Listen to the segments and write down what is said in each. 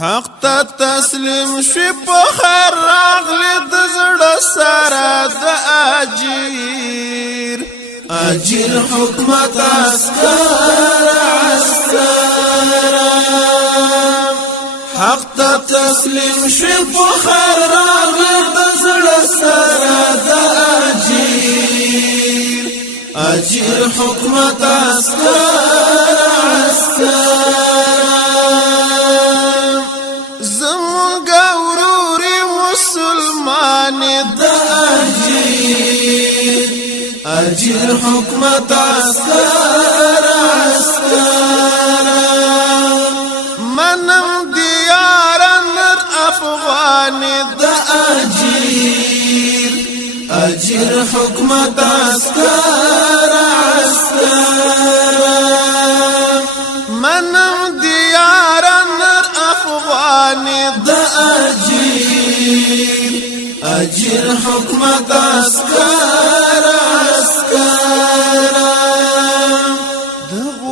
حق ته تسلیم شي په خیر راغلی د زړه سره د اجیر اجیر حکمت عسکر حق ته تسلیم شي په خیر راغلی د زړه سره د اجیر اجیر حکمت عسکر اجیر حکمت عسکر منم دیار نر افغان د اجیر اجیر حکمت عسکر منم دیار نر افغان د اجیر اجیر حکمت عسکر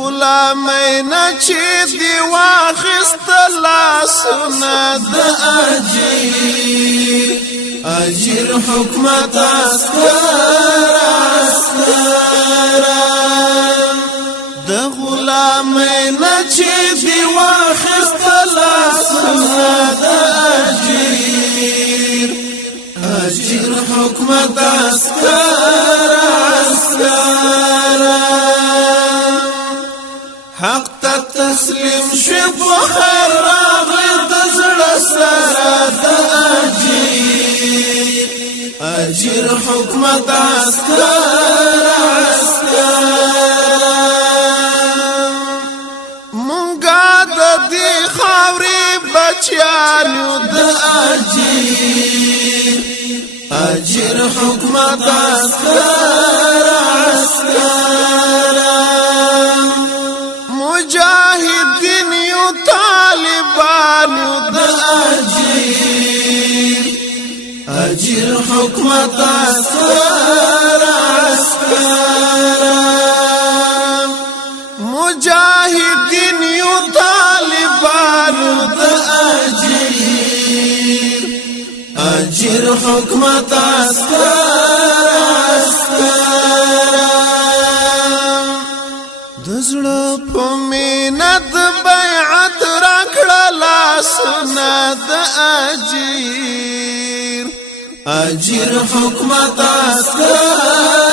غلامین چې دی واخست لاسونه د اجیر اجیر حکمت عسکر د غلامین چې دی واخست لاسونه د اجیر اجیر حکمت عسکر حق ته تسلیم شي په خیر راغلی د زړه سره د اجیر اجیر حکمت عسکر مونږه د دې خاورې بچیانو د اجیر اجیر حکمت عسکر مجاهدین یو طالبان د اجیر اجیر حکمت عسکر مجاهدین یو طالبان د اجیر اجیر حکمت عسکر د زړه په مینه د بیعت راکړه لاسونه د اجیر اجیر حکمت عسکر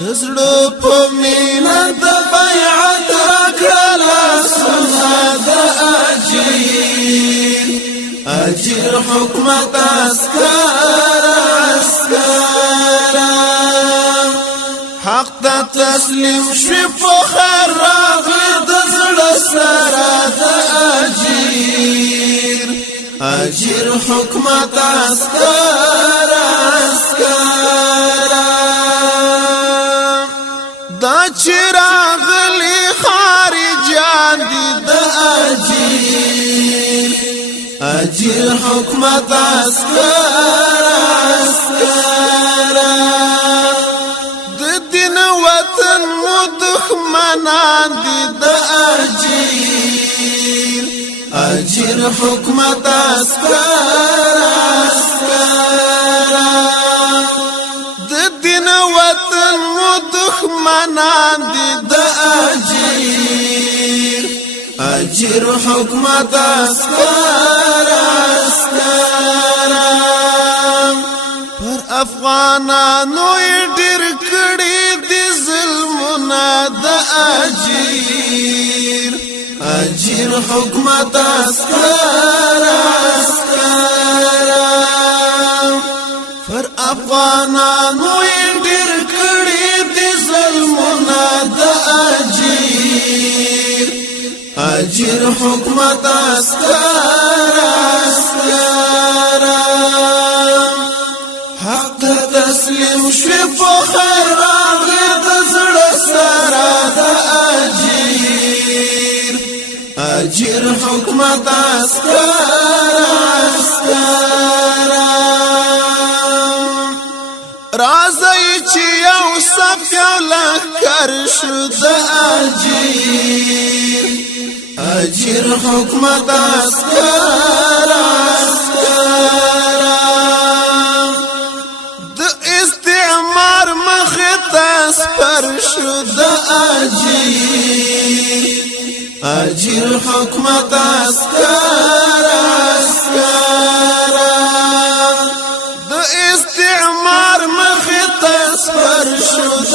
د زړه په مینه د بیعت راکړه لاسونه د اجیر اجیر حکمت عسکر حق ته تسلیم شي په خیر راغلی د زړه سره د اجیر اجیر حکمت عسکر دا چراغلی خارجان دي د اجیر اجیر حکمت عسکر وطن مو دښمنان دي د اجیر اجیر حکمت عسکر د دین وطن مو دښمنان دي د اجیر اجیر حکمت عسکر پر افغانانو ډیر کړي د اجیر اجیر حکمت عسکر پر افغانانو ډیر کړي دي ظلمونه د اجیر اجیر حکمت عسکر حق ته تسلیم شي په خیر راغلی د زړه سره د اجیر اجیر حکمت عسکر راځي چې یو صف یو لخر شو د اجیر اجر حکمت اسکر د استعمار مخته سپر شو د اجر حکمت اسکر د استعمار مخته سپر شو د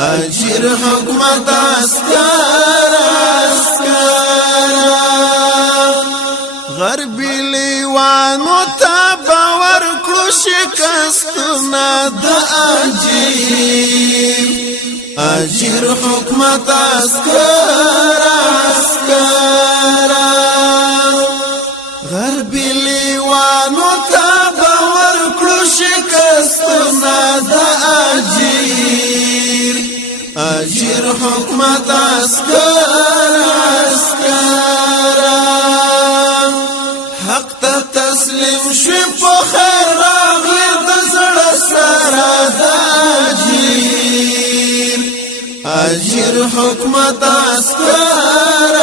اجر حکمت اسکر غربي لیوانو ته باور کړو شکستونه د اجر حکمت اسکر غربي لیوانو ته باور کړو شکستونه د اجر حکمت اسکر حق ته تسلیم شو په خیر راغلی د زړه سره د اجر حکمت اسکر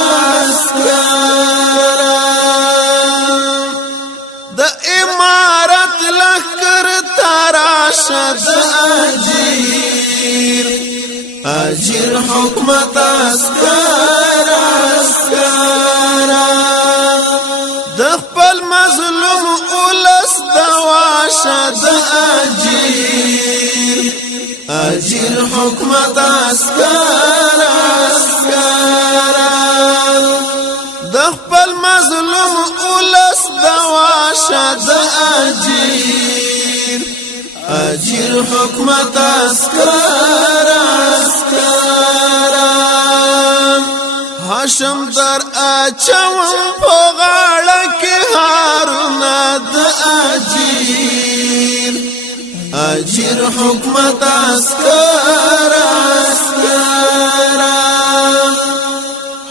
د امارت لخر تراشه د اجر حکمت اسکر د خپل مظلوم اولس دواشه د اجر حکمت اسکر د خپل مظلوم اولس دواشه د اجر حکمت اسکر هاشم در اچوم په غاړه کې هارونه د اجر حکمت اسکر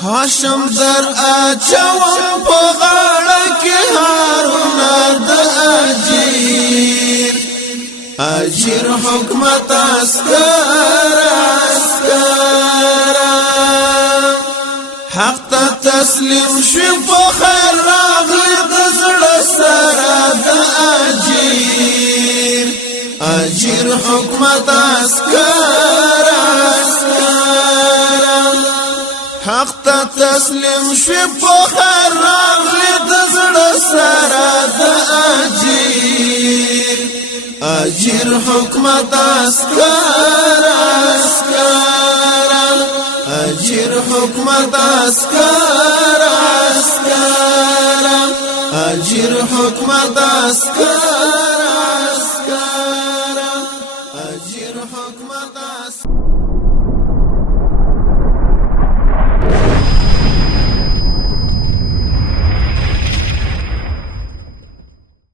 هاشم در اچوم په غاړه کې هارونه د اجر حکمت اسکر حق ته تسلیم شو په خیر راغلی د زړه سره د اجر حکمت اسکر حق ته تسلیم شو په خیر راغلی د زړه سره د اجر حکمت اسکر اجر حکمت اسکر اجر حکمت اسکر اجر حکمت اسکر